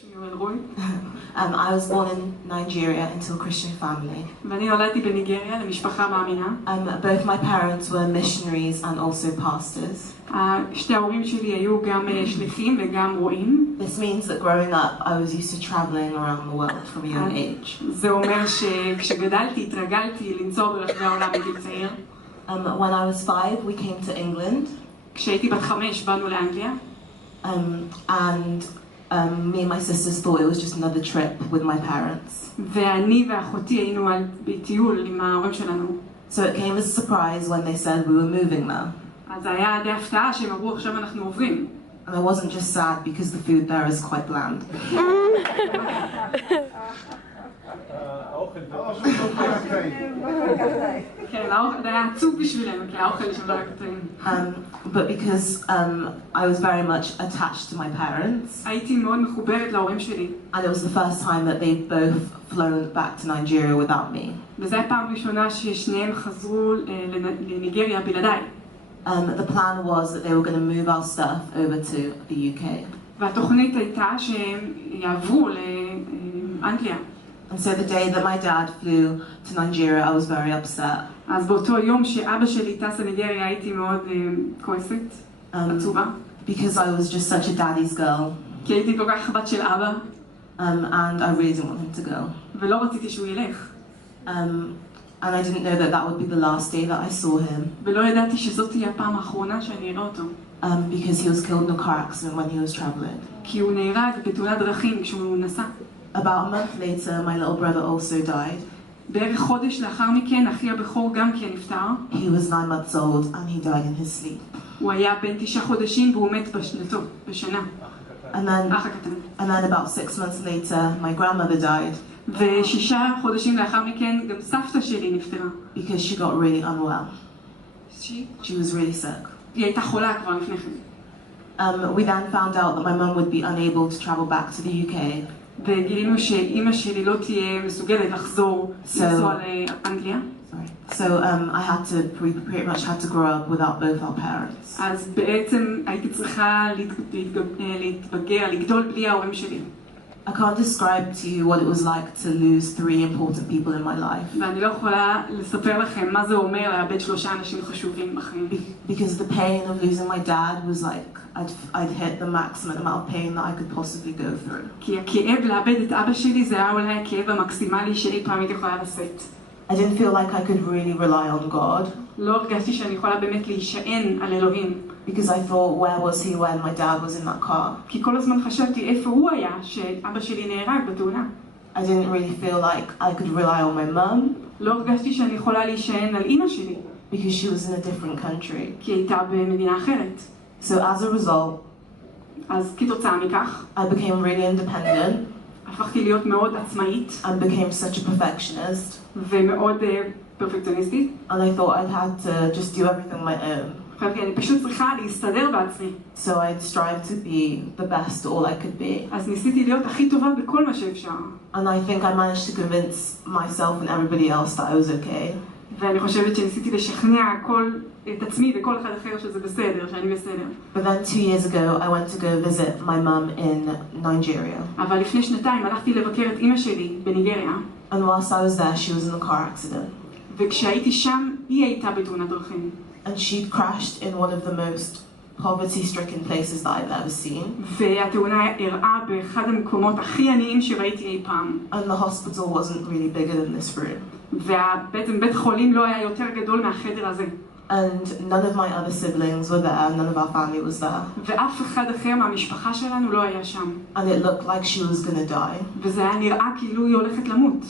שמי El-Ruth. I was born in Nigeria into a Christian family. ואני נולדתי בניגריה למשפחה מאמינה. Both my parents were missionaries and also pastors. שתי ההורים שלי היו גם שליחים וגם רועים. This means that growing up I was used to traveling around the world from a young age. זה אומר שכשגדלתי התרגלתי לנסוע ברחבי העולם בגיל צעיר. When I was 5 we came to England. כשהייתי בת 5 באנו לאנגליה. And me and my sisters thought it was just another trip with my parents. ואני ואחותי היינו בטיול עם ההורים שלנו. So it came as a surprise when they said we were moving there. אז היה די הפתעה שהם אמרו עכשיו אנחנו עוברים. And I wasn't just sad because the food there is quite bland. כן, זה היה עצוב בשבילנו, כי האוכל שם לא היה קטעים. But because I was very much attached to my parents. הייתי מאוד מחוברת להורים שלי. And it was the first time that they'd both flown back to Nigeria without me. וזו הייתה פעם ראשונה ששניהם חזרו לניגריה בלעדיי. The plan was that they were going to move our stuff over to the UK. והתוכנית הייתה שהם יעברו לאנגליה. And so the day that my dad flew to Nigeria, I was very upset. אז באותו יום שאבא שלי טס לניגריה הייתי מאוד כועסת, עצובה. Because I was just such a daddy's girl. כי הייתי כל כך בת של אבא. And I really didn't want him to go. ולא רציתי שהוא ילך. And I didn't know that that would be the last day that I saw him. ולא ידעתי שזאת תהיה הפעם האחרונה שאני אראה אותו. Because he was killed in a car accident when he was traveling. כי הוא נהרג בתאונת דרכים כשהוא נסע. About a month later, my little brother also died. בערך חודש לאחר מכן, אחי הבכור גם כן נפטר. He was 9 months old and he died in his sleep. הוא היה בן 9 חודשים והוא מת בשנה. אח הקטן. And then about 6 months later, my grandmother died. ו6 חודשים לאחר מכן גם סבתא שלי נפטרה. Because she got really unwell. She was really sick. היא הייתה חולה כבר לפני כן. We then found out that my mum would be unable to travel back to the UK. וגילינו שאימא שלי לא תהיה מסוגלת לחזור לנסוע לאנגליה. So I had to pretty much had to grow up without both our parents. אז בעצם הייתי צריכה להתבגר, לגדול בלי ההורים שלי. I can't describe to you what it was like to lose 3 important people in my life. ואני לא יכולה לספר לכם מה זה אומר לאבד 3 אנשים חשובים בחיים. Because the pain of losing my dad was like I'd hit the maximum amount of pain that I could possibly go through. כי הכאב לאבד את אבא שלי זה היה אולי הכאב המקסימלי שאי פעם הייתי יכולה לשאת. I didn't feel like I could really rely on God. לא הרגשתי שאני יכולה באמת להישען על אלוהים. Because I thought, where was he when my dad was in that car? כי כל הזמן חשבתי איפה הוא היה שאבא שלי נהרג בתאונה. I didn't really feel like I could rely on my mum. לא הרגשתי שאני יכולה להישען על אמא שלי. Because she was in a different country. כי הייתה במדינה אחרת. So as a result, אז כתוצאה מכך, I became really independent. הפכתי להיות מאוד עצמאית. I became such a perfectionist. ומאוד פרפקציוניסטית. And I thought I'd had to just do everything on my own. אני פשוט צריכה להסתדר בעצמי. So I'd strive to be the best all I could be. אז ניסיתי להיות הכי טובה בכל מה שאפשר. And I think I managed to convince myself and everybody else that I was okay. ואני חושבת שניסיתי לשכנע את עצמי וכל אחד אחר שזה בסדר, שאני בסדר. But then 2 years ago I went to go visit my mum in Nigeria. אבל לפני 2 הלכתי לבקר את אמא שלי בניגריה. And whilst I was there she was in a car accident. וכשהייתי שם היא הייתה בתאונת דרכים. And she'd crashed in one of the most poverty-stricken places that I've ever seen. והתאונה אירעה באחד המקומות הכי עניים שראיתי אי פעם. And the hospital wasn't really bigger than this room. ובעצם בית חולים לא היה יותר גדול מהחדר הזה. And none of my other siblings were there, none of our family was there. ואף אחד אחר מהמשפחה שלנו לא היה שם. And it looked like she was going to die. וזה היה נראה כאילו היא הולכת למות.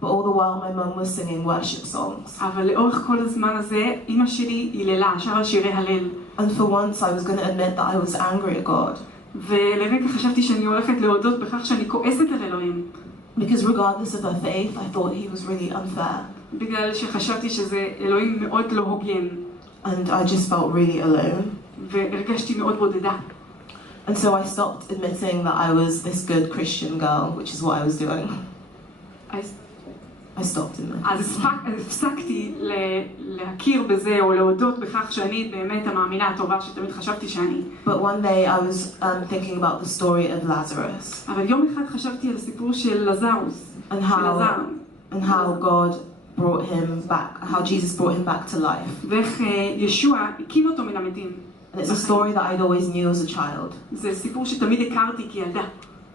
But all the while my mum was singing worship songs. אבל לאורך כל הזמן הזה אמא שלי היללה, שרה שירי הלל. And for once I was going to admit that I was angry at God. ולרגע חשבתי שאני הולכת להודות בכך שאני כועסת על אלוהים. Because regardless of her faith, I thought he was really unfair. בגלל שחשבתי שזה אלוהים מאוד לא הוגן. And I just felt really alone. והרגשתי מאוד בודדה. And so I stopped admitting that I was this good Christian girl, which is what I was doing. I stopped in there. אז הפסקתי להכיר בזה או להודות בכך שאני באמת המאמינה הטובה שתמיד חשבתי שאני. But one day I was thinking about the story of Lazarus. אבל יום אחד חשבתי על הסיפור של לזרוס. And how God brought him back, how Jesus brought him back to life. ואיך ישוע הקים אותו מן המתים. And it's a story that I'd always knew as a child. זה סיפור שתמיד הכרתי כילדה.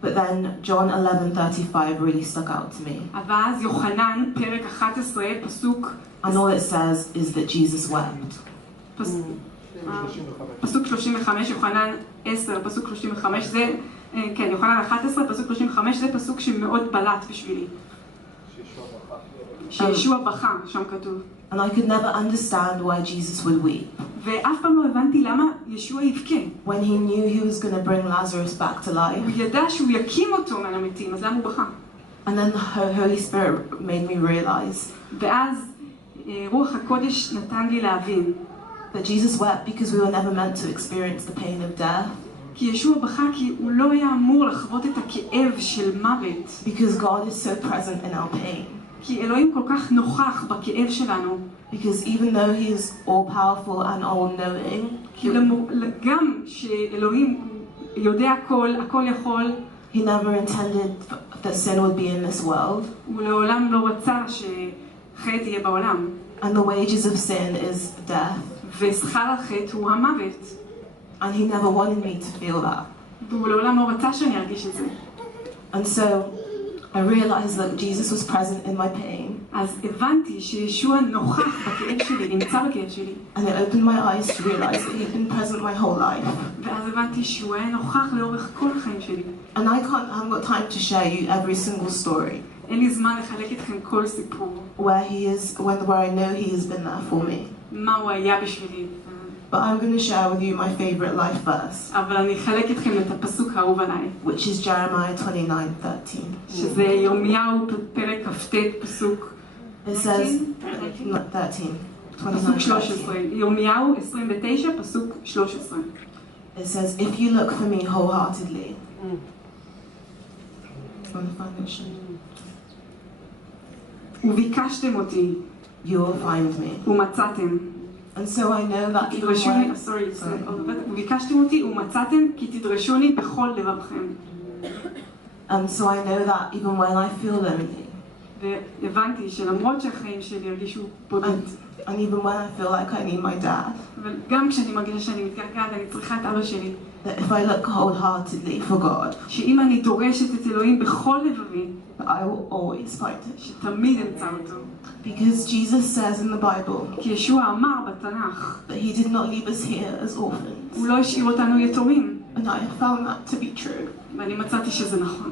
But then John 11:35 really stuck out to me. אבל אז יוחנן פרק 11 פסוק. And all it says is that Jesus wept. פסוק 35, יוחנן 10, פסוק 35, זה, כן, יוחנן 11, פסוק 35, זה פסוק שמאוד בלט בשבילי. שישוע בכה, שם כתוב. And I could never understand why Jesus would weep. ואף פעם לא הבנתי למה ישוע יבכה. When he knew he was going to bring Lazarus back to life. הוא ידע שהוא יקים אותו מן המתים, אז למה הוא בכה? And then the Holy Spirit made me realize. ואז רוח הקודש נתן לי להבין. That Jesus wept because we were never meant to experience the pain of death. כי ישוע בכה כי הוא לא היה אמור לחוות את הכאב של מוות. Because God is so present in our pain. כי אלוהים כל כך נוכח בכאב שלנו. Because even though he is all powerful and all knowing, כי גם שאלוהים יודע הכל יכול, he never intended that sin would be in this world. הוא לעולם לא רצה שחטא יהיה בעולם. And the wages of sin is death. ושכר החטא הוא המוות. And he never wanted me to feel that. והוא לעולם לא רצה שאני ארגיש את זה. And so I realized that Jesus was present in my pain. אז הבנתי שישוע נוכח בכאב שלי, נמצא בכאב שלי. And it opened my eyes to realize that he'd been present my whole life. ואז הבנתי שהוא היה נוכח לאורך כל החיים שלי. And I haven't got time to share you every single story. אין לי זמן לחלק איתכם כל סיפור. Where I know he has been there for me. מה הוא היה בשבילי. But I'm going to share with you my favorite life verse. אבל אני אחלק איתכם את הפסוק האהוב עליי. Which is Jeremiah 29:13. שזה ירמיהו פרק כ"ט פסוק. It says 13. פסוק 13. ירמיהו 29 פסוק 13. It says, if you look for me wholeheartedly. וביקשתם אותי. You will find me. ומצאתם. And so I know that even when... וביקשתם אותי ומצאתם כי תדרשוני בכל לבבכם. And so I know that even when I feel lonely. והבנתי שלמרות שהחיים שלי הרגישו בודד. And even when I feel like I need my dad. וגם כשאני מרגישה שאני מתגעגעת, אני צריכה את אבא שלי. That if I look wholeheartedly for God. שאם אני דורשת את אלוהים בכל לבבי. I will always find it. שתמיד אמצא אותו. Because Jesus says in the Bible. כי ישוע אמר בתנ"ך. That he did not leave us here as orphans. הוא לא השאיר אותנו יתומים. And I have found that to be true. ואני מצאתי שזה נכון.